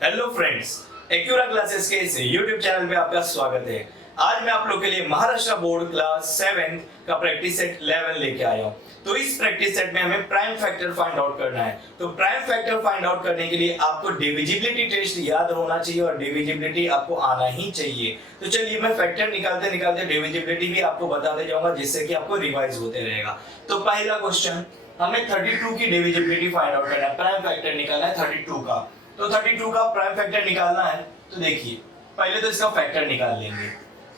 Hello friends, Acura classes के इस YouTube channel पे आपका स्वागत है। आज मैं आप लोग के लिए महाराष्ट्र बोर्ड क्लास 7 का प्रैक्टिस सेट 11 लेके आया हूँ। तो इस प्रैक्टिस सेट में हमें प्राइम फैक्टर फाइंड आउट करना है। तो प्राइम फैक्टर फाइंड आउट करने के लिए आपको डिविजिबिलिटी टेस्ट याद होना चाहिए और डिविजिबिलिटी आपको आना ही चाहिए। तो चलिए मैं फैक्टर निकालते निकालते डिविजिबिलिटी भी आपको बताते जाऊंगा, जिससे कि आपको रिवाइज होते रहेगा। तो पहला क्वेश्चन, हमें 32 की डिविजिबिलिटी फाइंड आउट करना है, प्राइम फैक्टर निकालना है 32 का। तो 32 का प्राइम फैक्टर निकालना है तो देखिए पहले तो इसका फैक्टर निकाल लेंगे।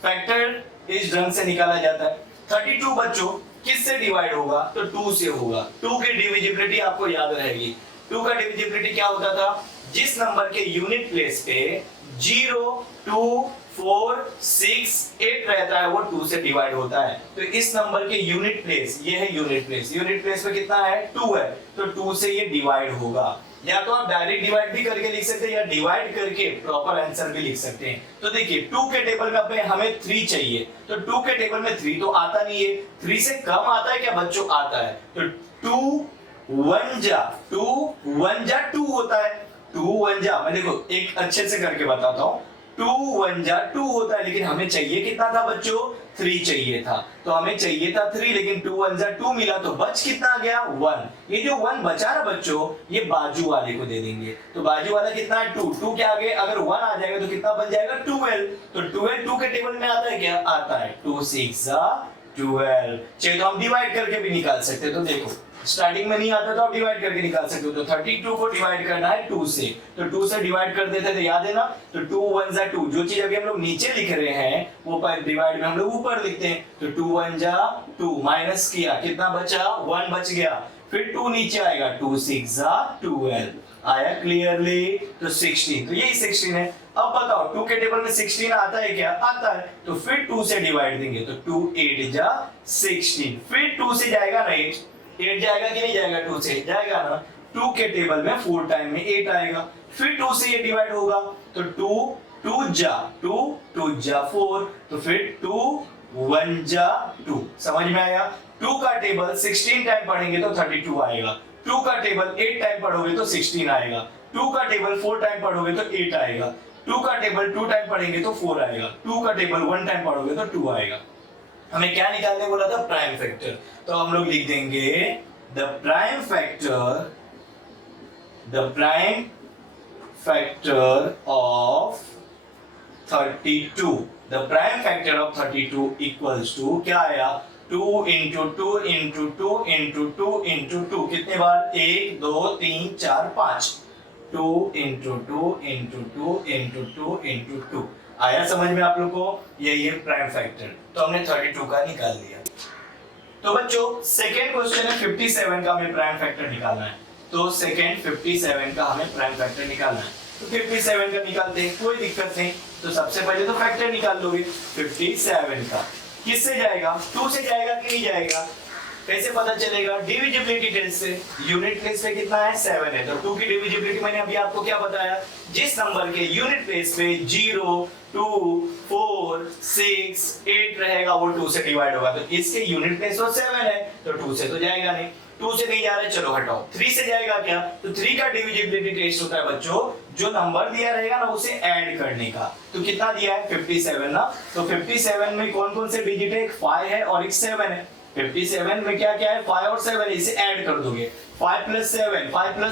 फैक्टर इस ढंग से निकाला जाता है। 32 बच्चों किससे डिवाइड होगा? तो 2 से होगा। 2 की डिविजिबिलिटी आपको याद रहेगी। 2 का डिविजिबिलिटी क्या होता था? जिस नंबर के यूनिट प्लेस पे 0, 2, 4, 6, 8 रहता है वो 2 से डिवाइड होता है। तो इस नंबर के यूनिट प्लेस, ये है यूनिट प्लेस, यूनिट प्लेस पे कितना है? 2 है, तो 2 से ये डिवाइड होगा। या तो आप डायरेक्ट डिवाइड भी करके लिख सकते हैं या डिवाइड करके प्रॉपर आंसर भी लिख सकते हैं। तो देखिए 2 के टेबल में अपने हमें 3 चाहिए, तो 2 के टेबल में 3 तो आता नहीं है। 3 से कम आता है क्या बच्चों? आता है। तो 2 1 जा 2 होता है। 2 1 जा, मैं देखो एक अच्छे से करके बताता हूँ। 2 1 जा 2 होता है, लेकिन हमें चाहिए कितना था बच्चों? 3 चाहिए था। तो हमें चाहिए था 3, लेकिन 2 1 जा 2 मिला, तो बच कितना गया? 1। ये जो 1 बचा ना बच्चों, ये बाजू वाले को दे देंगे। तो बाजू वाला कितना है? 2। 2 के आगे अगर 1 आ जाएगा तो कितना बन जाएगा? 12। तो 12 2 के टेबल में आता है क्या? आता है। 2 6 जा 12। चलिए तो हम डिवाइड करके भी निकाल सकते हैं। तो देखो स्टार्टिंग में नहीं आता तो आप डिवाइड करके निकाल सकते हो। तो 32 को डिवाइड करना है 2 से, तो 2 से डिवाइड कर देते थे, याद है ना? तो 2 1 जा 2, जो चीज अभी हम लोग नीचे लिख रहे हैं वो डिवाइड में हम लोग ऊपर लिखते हैं। तो 2 1 जा 2, माइनस किया, कितना बचा? 1 बच गया। फिर 2 नीचे आएगा, 2 6 जा 12 आया क्लियरली। तो 16, तो यही 16 है। अब बताओ 2 के टेबल में 16 आता है क्या? आता है। तो फिर 2 से डिवाइड देंगे, तो 2 8 जा 16, फिर 2 से जाएगा ना 8 जाएगा कि नहीं जाएगा? 2 से जाएगा ना। 2 के टेबल में 4 टाइम में 8 आएगा, फिर 2 से ये डिवाइड होगा। तो 2 जा 2 जा 4, तो फिर 2 1 जा 2। समझ में आया? 2 का टेबल 16 टाइम पढ़ेंगे तो 32 आएगा। 2 का टेबल 8 टाइम पढ़ोगे तो 16 आएगा। 2 का टेबल 4 टाइम पढ़ोगे तो 8 आएगा। 2 का टेबल 2 टाइम पढ़ेंगे तो 4 आएगा। 2 का टेबल 1 टाइम पढ़ोगे तो 2 आएगा। हमें क्या निकालने बोला था? Prime factor. तो हम लोग लिख देंगे the prime factor of 32। The prime factor of 32 equals to क्या आया? 2 इंटू 2 इंटू 2 इंटू 2 इंटू 2। कितने बार? 1 2 3 4 5। 2 इंटू 2 इंटू 2 इंटू 2 इंटू 2। आया समझ में आप लोग को? यही है प्राइम फैक्टर। तो हमने 32 का निकाल लिया। तो बच्चों सेकेंड क्वेश्चन है 57 का हमें प्राइम फैक्टर निकालना है। तो सेकेंड 57 का हमें प्राइम फैक्टर निकालना है। तो 57 का निकालते हैं, कोई दिक्कत नहीं। तो सबसे पहले तो फैक्टर निकाल लोगे 57 का। किससे जाएगा? 2 से जाएगा कि नहीं जाएगा? कैसे पता चलेगा? डिविजिबिलिटी टेस्ट से। यूनिट प्लेस पे कितना है? 7 है। तो 2 की डिविजिबिलिटी मैंने अभी आपको क्या बताया? जिस नंबर के यूनिट प्लेस पे 0, 2, 4, 6, 8 रहेगा वो 2 से डिवाइड होगा। तो इसके यूनिट प्लेस तो 7 है, तो 2 से तो जाएगा नहीं। 2 से नहीं जा रहा है, चलो हटाओ। 3 से जाएगा क्या? तो 3 का डिविजिबिलिटी टेस्ट होता है बच्चों, जो नंबर दिया रहेगा ना उसे ऐड करने का। तो कितना दिया है? 57 ना। तो 57 में कौन कौन से डिजिट है? एक 5 है और एक 7 है। 57 में क्या क्या है? 5 और 7 है, इसे ऐड कर दोगे। 5 +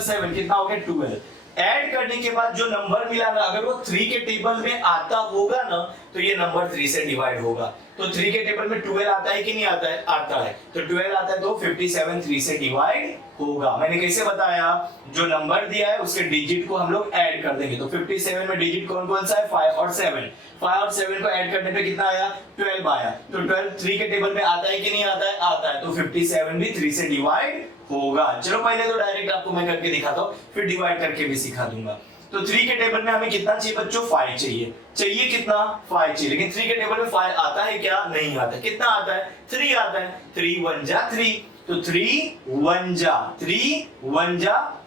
7 कितना हो गया? 12। ऐड करने के बाद जो नंबर मिला ना, अगर वो 3 के टेबल में आता होगा ना तो ये नंबर 3 से डिवाइड होगा। तो 3 के टेबल में 12 आता है कि नहीं आता है? आता है। तो 12 आता है तो 57 3 से डिवाइड होगा। मैंने कैसे बताया? जो नंबर दिया है उसके डिजिट को हम लोग ऐड कर देंगे। तो 57 में डिजिट कौन कौन सा है? 5 और 7। 5 और 7 को ऐड करने पे कितना आया? 12 आया। तो 12 3 के टेबल में आता है कि नहीं आता है? आता है। तो 57 भी 3 से डिवाइड होगा। चलो पहले तो डायरेक्ट आपको मैं करके दिखाता हूँ, फिर डिवाइड करके भी सिखा दूंगा। तो 3 के टेबल में हमें कितना चाहिए बच्चों? 5 चाहिए। चाहिए कितना? 5 चाहिए। लेकिन 3 के टेबल में 5 आता है क्या? नहीं आता। कितना आता है? 3 आता है। 3 1 जा 3, तो 3 1 जा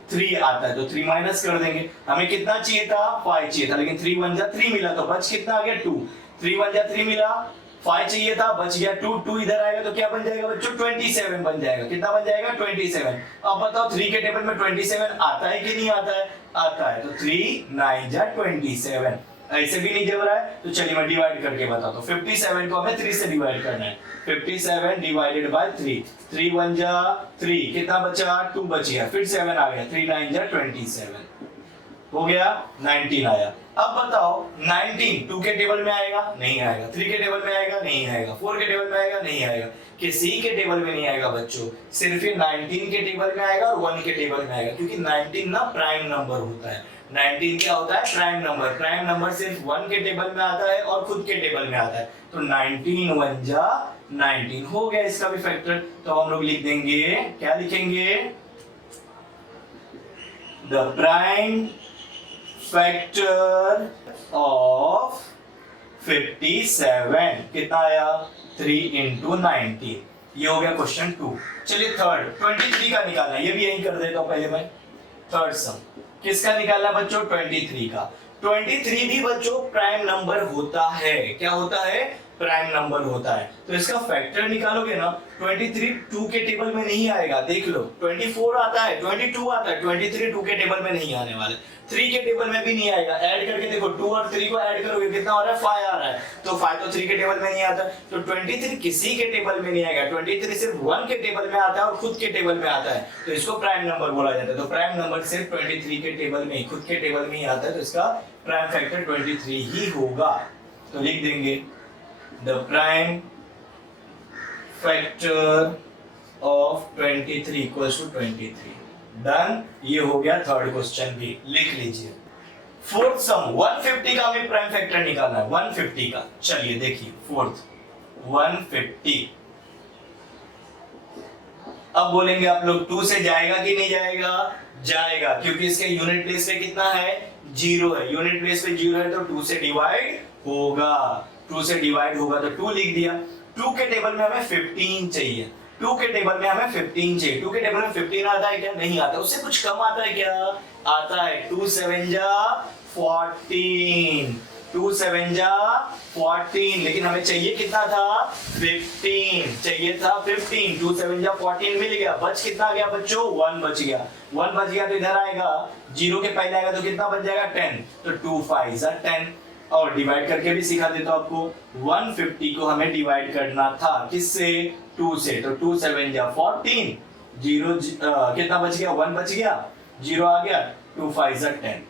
3 आता है। तो 3 माइनस कर देंगे। हमें कितना चाहिए था? 5 चाहिए था, लेकिन 3 1 जा 3 मिला, तो बच कितना आ गया? 2। 3 1 जा 3 मिला, 5 चाहिए था, बच गया 2, 2 इधर आएगा तो क्या बन जाएगा बच्चों 27 बन जाएगा। कितना बन जाएगा 27। अब बताओ 3 के टेबल में 27 आता है कि नहीं आता है? आता है। तो 3 9 जा 27। ऐसे भी नहीं जम रहा है तो चलिए मैं डिवाइड करके बताता हूँ। 57 को हमें 3 से डिवाइड करना है। 57 डिवाइडेड बाय 3, 3 1 जा 3, कितना बचा 2 बच गया, फिर 7 आ गया, 3 9 जा 27 हो गया, 19 आया। अब बताओ 19 2 के टेबल में आएगा? नहीं आएगा। 3 के टेबल में आएगा? नहीं आएगा। 4 के टेबल में आएगा? नहीं आएगा। किसी के टेबल में नहीं आएगा बच्चों, सिर्फ ये 19 के टेबल में आएगा और 1 के टेबल में आएगा, क्योंकि 19 ना प्राइम नंबर होता है। 19 क्या होता है? Prime number. प्राइम नंबर सिर्फ 1 के टेबल में आता है और खुद के टेबल में आता है। तो 19 1 जा 19 हो गया इसका भी फैक्टर। तो हम लोग लिख देंगे, क्या लिखेंगे? द प्राइम फैक्टर ऑफ 57 कितना आया? 3 into 19। ये हो गया क्वेश्चन 2। चलिए थर्ड 23 का निकालना, ये भी यही कर देता हूं पहले मैं। थर्ड सम किसका निकालना बच्चों? 23 का। 23 भी बच्चों प्राइम नंबर होता है। क्या होता है? प्राइम नंबर होता है। तो इसका फैक्टर निकालोगे ना, 23 2 के टेबल में नहीं आएगा, देख लो। 24 आता है, 22 आता है, 23 2 के टेबल में नहीं आने वाले। 3 के टेबल में भी नहीं आएगा। ऐड करके देखो, 2 और 3 को ऐड करोगे कितना हो रहा है? 5 आ रहा है। तो 5 तो 3 के टेबल में नहीं आता, तो 23 किसी के टेबल में नहीं आएगा। 23 सिर्फ 1 के टेबल में आता है और खुद के टेबल में आता है, तो इसको प्राइम नंबर बोला जाता है। तो प्राइम नंबर सिर्फ 23 के टेबल में, खुद के टेबल में ही आता है, तो इसका प्राइम फैक्टर 23 ही होगा। तो लिख देंगे the prime factor of 23 equals to 23। Done. ये हो गया थर्ड क्वेश्चन भी, लिख लीजिए। फोर्थ सम 150 का हमें प्राइम फैक्टर निकालना है, 150 का। चलिए देखिए फोर्थ 150। अब बोलेंगे आप लोग 2 से जाएगा कि नहीं जाएगा? जाएगा, क्योंकि इसके यूनिट प्लेस पे कितना है? 0 है। यूनिट प्लेस पे 0 है तो 2 से डिवाइड होगा। 2 से डिवाइड होगा तो 2 लिख दिया। 2 के टेबल में हमें 15 चाहिए। 2 के टेबल में हमें 15 चाहिए। 2 के टेबल में 15 आता है क्या? नहीं आता। उससे कुछ कम आता है क्या? आता है। 2 7 जा 14, 2 7 जा 14, लेकिन हमें चाहिए कितना था? 15 चाहिए था, 15। 2 7 जा 14 मिल गया। बच कितना गया बच्चों? 1 बच गया। 1 बच गया तो इधर आएगा, 0 के पहले आएगा तो कितना बच जाएगा? 10। तो 2 5 जा 10। और डिवाइड करके भी सिखा देता हूं आपको। 150 को हमें डिवाइड करना था किससे? 2 से। तो 2 7 जा 14, 0 कितना बच गया? 1 बच गया, 0 आ गया, 2 5 जा 10,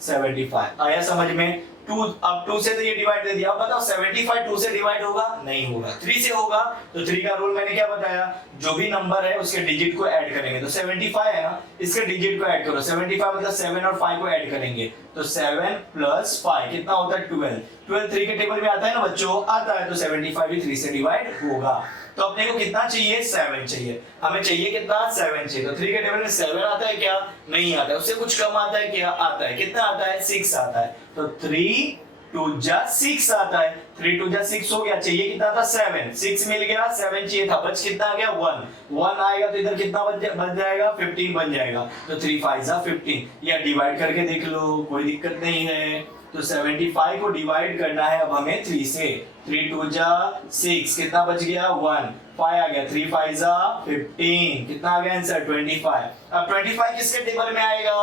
75। आया समझ में? 2 अब 2 से तो ये डिवाइड दे दिया। अब बताओ 75 2 से डिवाइड होगा? नहीं होगा। 3 से होगा। तो 3 का रूल मैंने क्या बताया? जो भी नंबर है उसके डिजिट को ऐड करेंगे। तो 75 है ना, इसके डिजिट को ऐड करो। 75 मतलब 7 और 5 को ऐड करेंगे, तो 7 प्लस 5 कितना होता है? 12। 12 3 के टेबल में आता है ना बच्चों? आता है। तो 75 भी 3 से डिवाइड होगा। तो अपने को कितना चाहिए? 7 चाहिए। हमें चाहिए कितना? 7 चाहिए। तो 3 के टेबल में 7 आता है क्या? नहीं आता है। उससे कुछ कम आता है क्या? आता है। कितना आता है? 6 आता है। तो 3 2 जा 6 आता है। 3 2 जा 6 हो गया। चाहिए कितना था? 7। 6 मिल गया, 7 चाहिए था। बच कितना आ गया? 1। 1 आएगा तो इधर कितना बन जाएगा? 15 बन जाएगा। तो 3 5 जा 15। या डिवाइड करके देख लो, कोई दिक्कत नहीं है। तो 75 को डिवाइड करना है अब हमें 3 से। 3 2 जा 6, कितना बच गया? 1। 5 आ गया, 3 5 जा 15, कितना आ गया आंसर? 25। अब 25 किसके टेबल में आएगा?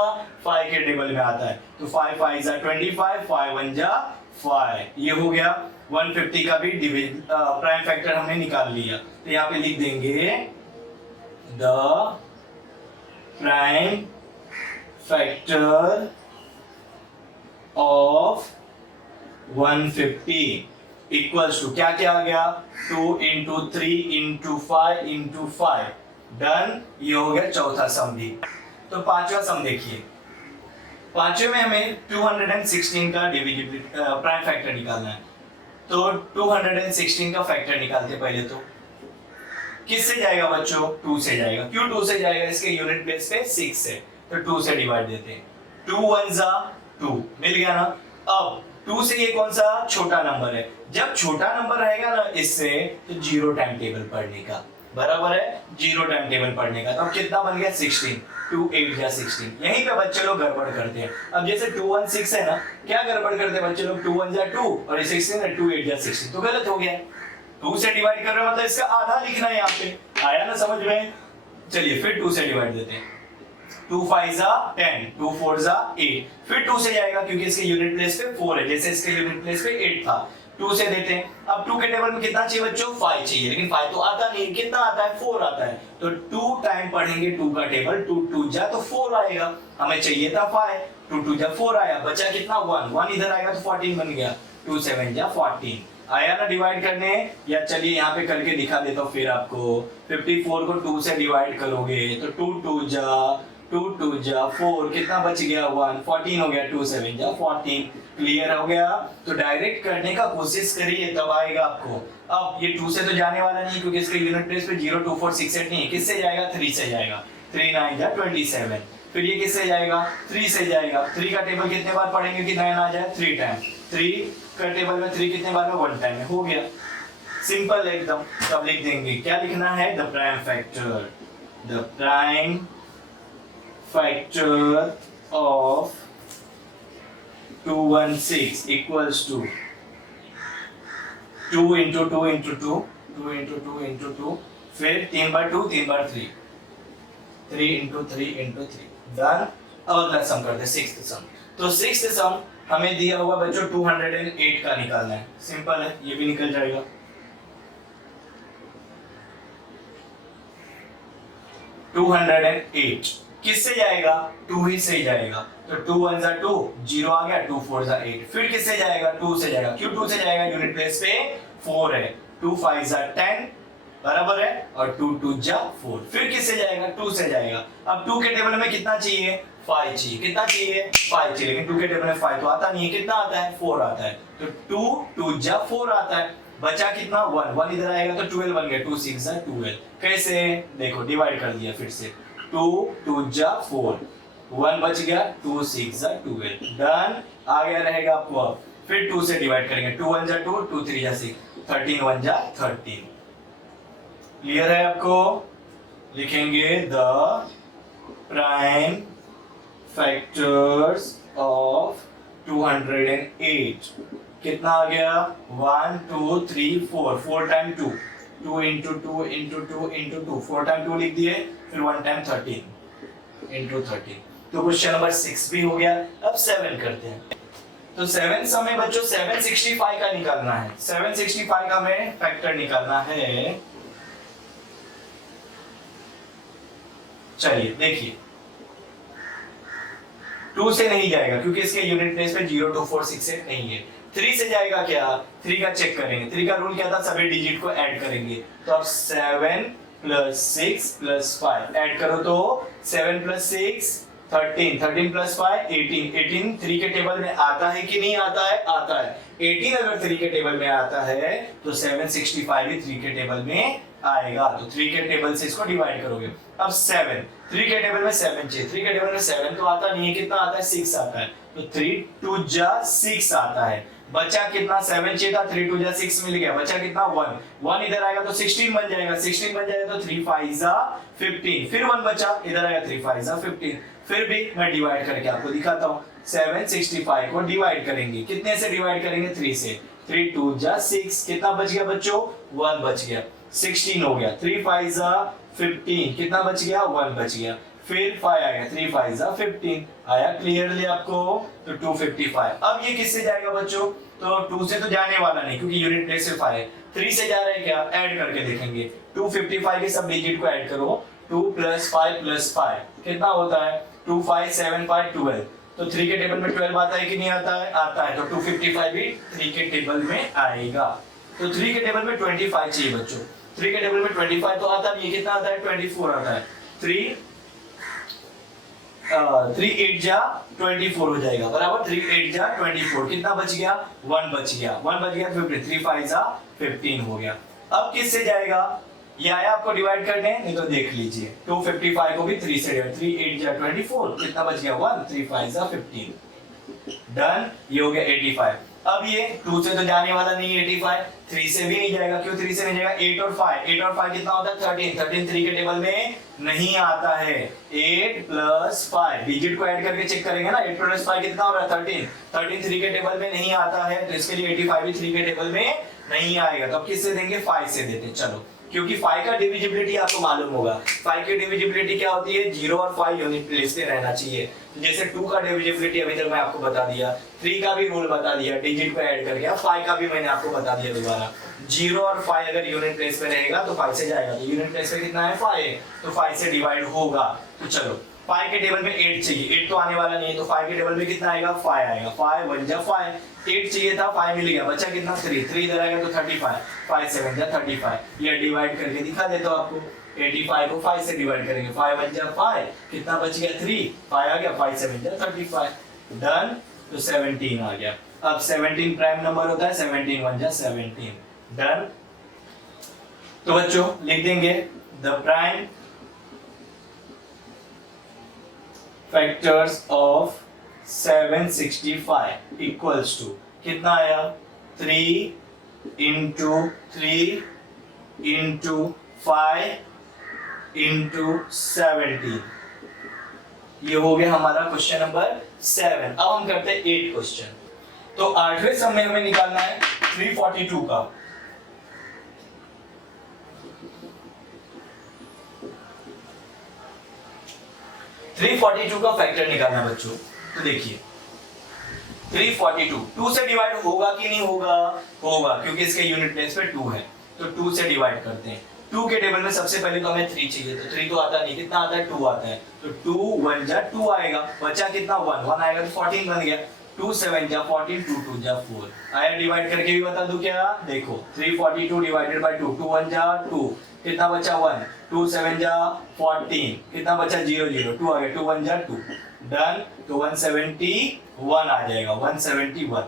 5 के टेबल में आता है। तो 5 5 जा 25, 5 1 जा 5। ये हो गया 150 का भी प्राइम फैक्टर हमने निकाल लिया। तो यहाँ पे लिख देंगे the prime factor of 150 equals to क्या क्या आ गया? 2 into 3 into 5 into 5। डन। ये हो गया चौथा सम भी। तो पांचवा सम देखिए। पांचवे में हमें 216 का प्राइम फैक्टर निकालना है। तो 216 का फैक्टर निकालते पहले। तो किससे जाएगा बच्चों? 2 से जाएगा। क्यों 2 से जाएगा? इसके यूनिट प्लेस पे 6 है, तो 2 से डिवाइड देते हैं। 2 1 जा 2 मिल गया ना। अब 2 से ये कौन सा छोटा नंबर है? जब छोटा नंबर रहेगा ना इससे, तो 0 टाइम टेबल पढ़ने का, बराबर है 0 टाइम टेबल पढ़ने का। तो अब कितना बन गया? 16। 2 8 जा 16। यहीं पे बच्चे लोग गड़बड़ करते हैं। अब जैसे 2 1 6 है ना, क्या गड़बड़ करते हैं बच्चे लोग, 2 1 जा 2 और ये 16 है, 2 8 जा 16, तो गलत हो गया। 2 से डिवाइड कर रहे हो मतलब इसका आधा लिखना है यहाँ पे, आया ना समझ में। चलिए फिर 2 से डिवाइड देते हैं, 2 5 जा 10, 2 4 जा 8, फिर 2 से जाएगा क्योंकि इसके यूनिट प्लेस पे 4 है, जैसे इसके यूनिट प्लेस पे 8 था। 2 से देते हैं। अब 2 के टेबल में कितना चाहिए बच्चों, 5 चाहिए, लेकिन 5 तो आता नहीं, कितना आता है, 4 आता है। तो 2 टाइम पढ़ेंगे 2 का टेबल, 2 2 जा तो 4 आएगा, हमें चाहिए था 5, 2 2 जा 4 आया, बचा कितना 1, 1 इधर आएगा तो 14 बन गया, 2 7 जा 14 आया ना डिवाइड करने। या चलिए यहाँ पे करके दिखा देता हूँ फिर आपको। 54 को 2 से डिवाइड करोगे तो 2 2 जा 4, कितना बच गया 1, 14 हो गया, 2 7 जा 14। क्लियर हो गया। तो डायरेक्ट करने का कोशिश करिए तब आएगा आपको। अब ये 2 से तो जाने वाला नहीं क्योंकि इसके यूनिट प्लेस पे 0 2 4 6 8 नहीं है, किससे जाएगा, 3 से जाएगा, 3 9 जा 27। फिर ये किससे जाएगा, 3 से जाएगा। 3 का टेबल कितने बार पढ़ेंगे कि 9 आ जाए, 3 टाइम। 3 का टेबल में 3 कितने बार में, 1 टाइम में, हो गया, सिंपल एकदम। तब लिख देंगे, क्या लिखना है, the prime factor, the prime factor of 216 equals to 2 into 2 into 2, 2 into 2 into 2, फिर 3 बार 2, 3 बार 3, 3 into 3 into 3, डन। अब अगला सम करते हैं, सिक्स्थ सम। तो सिक्स्थ सम हमें दिया हुआ बच्चों 208 का निकालना है, सिंपल है, ये भी निकल जाएगा। 208 किससे जाएगा, 2 ही से जाएगा, तो 2 1 जा 2, 0 आ गया, 2 4 जा 8। फिर किससे जाएगा, 2 से जाएगा, क्यों 2 से जाएगा, यूनिट प्लेस पे 4 है, 2 5 जा 10 बराबर है, और 2 2 जा 4। फिर किससे जाएगा, 2 से जाएगा। अब 2 के टेबल में कितना चाहिए, 5 चाहिए, कितना चाहिए, 5 चाहिए, लेकिन 2 के टेबल में 5 तो आता नहीं है, कितना आता है, 4 आता है, तो 2 2 जा 4 आता है, बचा कितना 1, 1 इधर आएगा तो 12 बन गया, 2 6 जा 12। कैसे, देखो डिवाइड कर दिया फिर से, 2 2 जा 4, 1 बच गया, 2 6 जा 12, डन। आ गया रहेगा आपको। अब फिर 2 से डिवाइड करेंगे, 2 1 जा 2, 2 3 जा 6, 13 1 जा 13। क्लियर है आपको। लिखेंगे द प्राइम फैक्टर्स ऑफ 208, कितना आ गया, 1 2 3 4, 4 time 2, 2 into 2 into 2 into 2, 4 time 2 लिख दिए, फिर 1 टाइम 13 into 13। तो क्वेश्चन नंबर 6 भी हो गया। अब 7 करते हैं। तो 7 सम में बच्चों 765 का निकालना है, 765 का हमें फैक्टर निकालना है। चलिए देखिए, 2 से नहीं जाएगा क्योंकि इसके यूनिट प्लेस पे 0 2 4 6 8 नहीं है। 3 से जाएगा क्या, 3 का चेक करेंगे, 3 का रूल क्या था, सभी डिजिट को ऐड करेंगे। तो अब 7 प्लस 6 प्लस 5 ऐड करो तो 7 प्लस 6 13, 13 प्लस 5 18, 18 3 के टेबल में आता है कि नहीं आता है, आता है। 18 अगर 3 के टेबल में आता है तो 765 भी 3 के टेबल में आएगा, तो 3 के टेबल से इसको डिवाइड करोगे। अब 7, 3 के टेबल में 7 चाहिए, 3 के टेबल में 7 तो आता नहीं है, कितना आता है, 6 आता है, तो 3 2 जा 6 आता है। बचा कितना, 7 चाहिए था, 3 2 जा 6 मिल गया, बचा कितना 1, 1 इधर आएगा तो 16 बन जाएगा, 16 बन जाएगा तो 3 5 जा 15, फिर 1 बचा, इधर आएगा 3 5 जा 15। फिर भी मैं डिवाइड करके आपको दिखाता हूँ। 765 को डिवाइड करेंगे, कितने से डिवाइड करेंगे, 3 से, 3 2 जा 6, कितना बच गया बच्चों, 1 बच गया, 16 हो गया, 3 5 जा 15, कितना बच गया, 1 बच गया, फिर 5 आएगा, 3 5 जा 15 आया। क्लियरली आपको, तो 255। अब ये किससे जाएगा बच्चों, तो 2 से तो जाने वाला नहीं क्योंकि यूनिट प्लेस से 5 है, 3 से जा रहे हैं क्या, ऐड करके देखेंगे। 255 के सब डिजिट को ऐड करो, 2 प्लस 5 कितना होता है, 2 5 7 5 12, तो 3 के टेबल में 12 आता है कि नहीं आता है, आता है, तो 255 भी 3 के टेबल में आएगा। तो 3 के टेबल में 25 चाहिए बच्चों, 3 के टेबल में 25 तो आता नहीं, कितना आता है, 24 आता है। 3 8 जा 24 हो जाएगा, बराबर, 3 8 जा 24, कितना बच गया, 1 बच गया, 15, 3 5 जा 15 हो गया। अब किससे जाएगा, ये आया आपको डिवाइड करने, नहीं तो देख लीजिए, 255 को भी 3 से डिवाइड, 3 8 जा 24, कितना बच गया 1, 3 5 जा 15, डन। ये हो गया 85। अब ये 2 से तो जाने वाला नहीं है 85, 3 से भी नहीं जाएगा, क्यों 3 से नहीं जाएगा, 8 और 5 कितना होता है 13, 13 3 के टेबल में नहीं आता है, 8 प्लस 5 डिजिट को ऐड करके चेक करेंगे ना, 8 प्लस 5 कितना हो रहा है 13, 13 3 के टेबल में नहीं आता है, तो इसके लिए 85 भी 3 के टेबल में नहीं आएगा, तो अब किससे देंगे 5 से देते हैं। चलो, क्योंकि 5 का डिविजिबिलिटी आपको मालूम होगा, 5 की डिविजिबिलिटी क्या होती है, 0 और 5 यूनिट प्लेस पे रहना चाहिए। तो जैसे 2 का डिविजिबिलिटी अभी तक मैं आपको बता दिया, 3 का भी रूल बता दिया डिजिट को ऐड करके, 5 का भी मैंने आपको बता दिया दोबारा, 0 और 5 अगर यूनिट प्लेस पे रहेगा तो 5 से जाएगा, तो यूनिट प्लेस पे कितना है 5, तो 5 से डिवाइड होगा। तो चलो 5 के टेबल में 8 चाहिए, 8 तो आने वाला नहीं है, तो 5 के टेबल में कितना आएगा 5 आएगा, 5 1 जा 5, 8 चाहिए था 5 मिल गया, बचा कितना 3, 3 इधर आएगा तो 35, 5 7 जा 35, ये डिवाइड करके दिखा देता हूं आपको, 85 को 5 से डिवाइड करेंगे, 5 1 जा 5, कितना बच गया 3, 5 आ गया, 5 7 जा 35, डन, तो 17 आ गया। अब 17 प्राइम नंबर होता है, 17 1 जा 17, डन। तो बच्चों लिख देंगे the prime factors of 765 equals to कितना आया 3 इंटू 3 इंटू 5 इंटू 17, ये हो गया हमारा क्वेश्चन नंबर 7। अब हम करते हैं 8 क्वेश्चन। तो 8वें सम में हमें निकालना है 342 का, का फैक्टर निकालना बच्चों। तो देखिए 342 2 से डिवाइड होगा कि नहीं होगा, होगा, क्योंकि इसके यूनिट प्लेस पे 2 है, तो 2 से डिवाइड करते हैं। 2 के टेबल में सबसे पहले तो हमें 3 चाहिए, तो 3 तो आता नहीं, कितना आता है 2 आता है, तो 2 1 जा 2 आएगा, बचा कितना 1 1 आएगा, तो 14 बन गया, 2 7 जा 14, 2 2 जा 4 आया। डिवाइड करके भी बता दूं क्या, देखो 342 डिवाइडेड बाय 2, 2 1 जा 2, कितना बचा 1, 2 7 जा 14, कितना बचा 0 0, 2 आ गया, 2 1 जा 2, डन। तो 171 आ जाएगा, 171,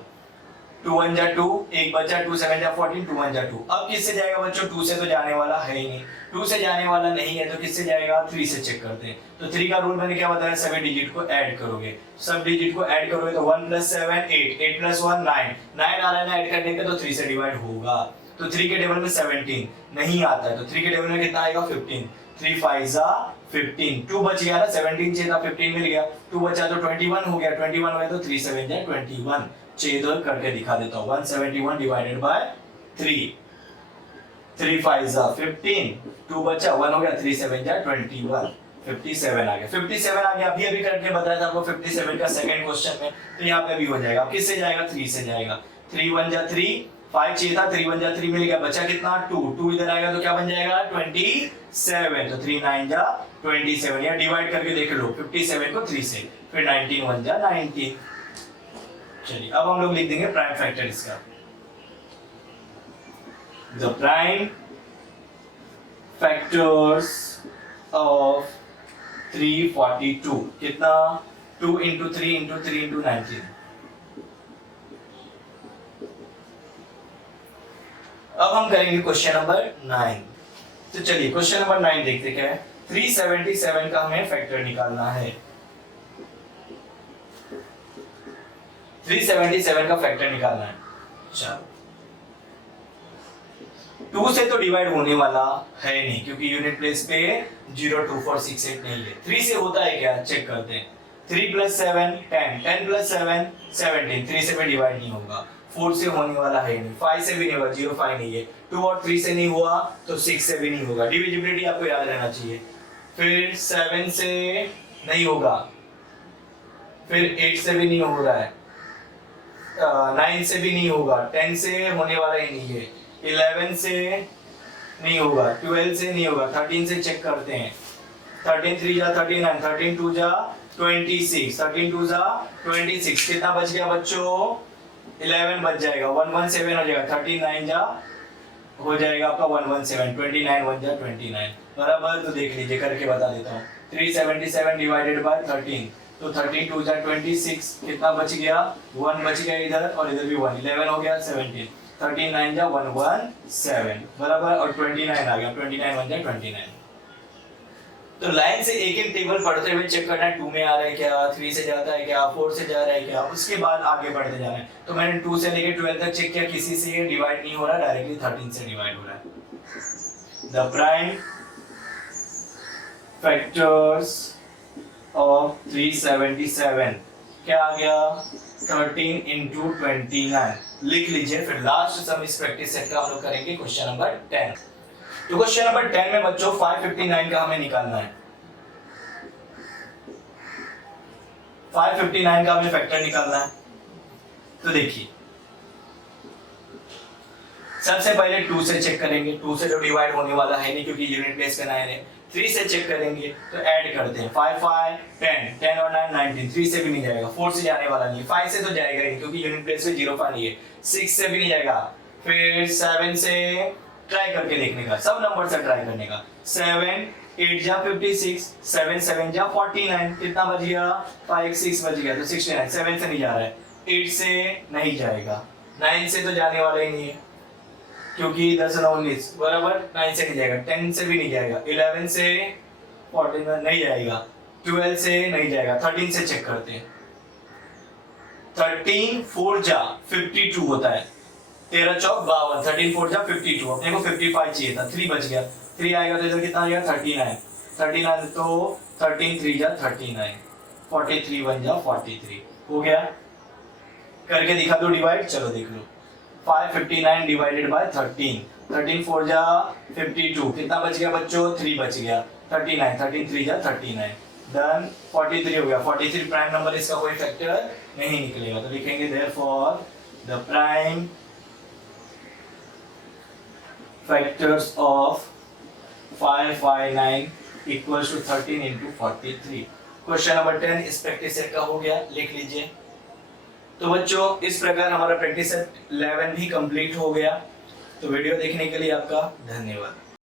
2 1 जा 2, एक बचा, 2 7 जा 14, 2 1 जा 2। अब किससे जाएगा बच्चों, 2 से तो जाने वाला है ही नहीं, 2 से जाने वाला नहीं है, तो किससे जाएगा 3 से चेक करते हैं। तो 3 का रूल मैंने क्या बताया, सभी डिजिट को ऐड करोगे, सब डिजिट को ऐड करोगे, तो 1 + 7 8, 8 + 1 9, 9 आ रहा है ना ऐड करने का, तो 3 से डिवाइड होगा। तो 3 के टेबल में 17 नहीं आता है, तो 3 के टेबल में कितना आएगा 15, 3 5 जा 15, 2 बच गया ना, 17 चाहिए था 15 मिल गया, 2 बचा तो 21 हो गया, 21 हुआ तो 3 7 जा 21, चाहिए तो करके दिखा देता हूँ, 171 डिवाइडेड बाय 3, 3 5 जा 15, 2 बचा 1 हो गया, 3 7 जा 21, 57 आ गया, 57 आ गया, अभी अभी करके बताया था आपको 57 का सेकंड क्वेश्चन में, तो यहाँ पे भी हो जाएगा। किससे जाएगा 3 से जाएगा, 3 1 जा 3, 5 चाहिए था, 3 1 जा 3 मिल गया, बचा कितना 2, 2 इधर आएगा तो क्या बन जाएगा 27, तो 3 9 जा 27, या डिवाइड करके देख लो 57 को 3 से, फिर 19 1 जा 19। चलिए अब हम लोग लिख देंगे प्राइम फैक्टर इसका, द प्राइम फैक्टर्स ऑफ 342 कितना 2 इंटू 3 इंटू 3 इंटू 19। अब हम करेंगे क्वेश्चन नंबर 9। तो चलिए क्वेश्चन नंबर 9 देखते क्या है, 377 का हमें फैक्टर निकालना है, 377 का फैक्टर निकालना है। चलो 2 से तो डिवाइड होने वाला है नहीं, क्योंकि यूनिट प्लेस पे 0 2 4 6 8 नहीं है। 3 से होता है क्या, चेक करते हैं, 3 + 7 10, 10 + 7 17, 3 से भी डिवाइड नहीं होगा, 4 से होने वाला है नहीं, 5 से भी नहीं होगा, 0 5 नहीं है, 2 और 3 से नहीं हुआ तो 6 से भी नहीं होगा, डिविजिबिलिटी आपको याद रहना चाहिए। फिर 7 से नहीं होगा, फिर 8 से भी नहीं हो रहा है, 9 से भी नहीं होगा, 10 से होने वाला ही नहीं है, 11 से नहीं होगा, 12 से नहीं होगा, 13 से चेक करते हैं, 13 3 जा 39, 13 2 जा 26, 13 2 जा 26, कितना बच गया बच्चों 11 बच जाएगा, 117 हो जाएगा, 13 9 जा हो जाएगा आपका 117, 29 1 जा 29 बराबर। तो देख लीजिए करके बता देता हूँ, 377 डिवाइडेड बाय 13, तो 13 2 जा 26, कितना बच गया 1 बच गया इधर और इधर भी 1, 11 हो गया 17, 13 9 जा 117 बराबर, और 29 आ गया, 29 1 जा 29। तो लाइन से एक एक टेबल पढ़ते हुए चेक करना है 2 में आ रहा है क्या, 3 से जाता है क्या, 4 से जा रहा है क्या, उसके बाद आगे बढ़ते जाना है। तो मैंने 2 से लेके 12 तक चेक किया, किसी से ये डिवाइड नहीं हो रहा, डायरेक्टली 13 से डिवाइड हो रहा है। द प्राइम फैक्टर्स ऑफ 377 क्या आ गया, 13 into 29 लिख लीजिए। फिर लास्ट सम इस प्रैक्टिस सेट का हम लोग करेंगे क्वेश्चन नंबर 10। तो क्वेश्चन नंबर 10 में बच्चों 559 का हमें निकालना है। 559 का हमें फैक्टर निकालना है। तो देखिए सबसे पहले 2 से चेक करेंगे, 2 से तो डिवाइड होने वाला है नहीं क्योंकि यूनिट प्लेस करना है। 3 से चेक करेंगे तो ऐड करते हैं, 5 5 10 10 और 9 19, 3 से भी नहीं जाएगा, 4 से जाने वाला नहीं है, 5 से तो जाएगा ही क्योंकि यूनिट प्लेस में 0 नहीं है, 6 से भी नहीं जाएगा, फिर 7 से ट्राई करके देखने का, सब नंबर से ट्राई करने का। 7 8 जा 56, 7 7 जा 49, कितना बच गया, 5 6 बच गया तो 69। 7 से नहीं जा रहा है, 8 से नहीं जाएगा, 9 से तो जाने वाला ही नहीं है क्योंकि 10 और 19 बराबर, 9 से नहीं जाएगा, 10 से भी नहीं जाएगा, 11 से 14 नहीं जाएगा, 12 से नहीं जाएगा, 13 से चेक करते हैं। 13 4 जा 52 होता है, 13 चौक 52, 13 4 जा 52, अपने को 55 चाहिए था, 3 बच गया, 3 आएगा तो इधर कितना आ गया 39, 39 तो 13 3 जा 39, 43 1 जा 43 हो गया। करके दिखा दो डिवाइड, चलो देख लो। 559 डिवाइडेड बाय 13, 13 4 जा 52, कितना बच गया बच्चों, 3 बच गया, 39, 13 3 जा 39, डन। 43 हो गया, 43 प्राइम नंबर, इसका कोई फैक्टर नहीं निकलेगा, तो लिखेंगे therefore the prime factors of 559 equals to 13 into 43। Question number 10 इस प्रैक्टिस सेट का हो गया, लिख लीजिए। तो बच्चों इस प्रकार हमारा प्रैक्टिस सेट 11 भी कंप्लीट हो गया। तो वीडियो देखने के लिए आपका धन्यवाद।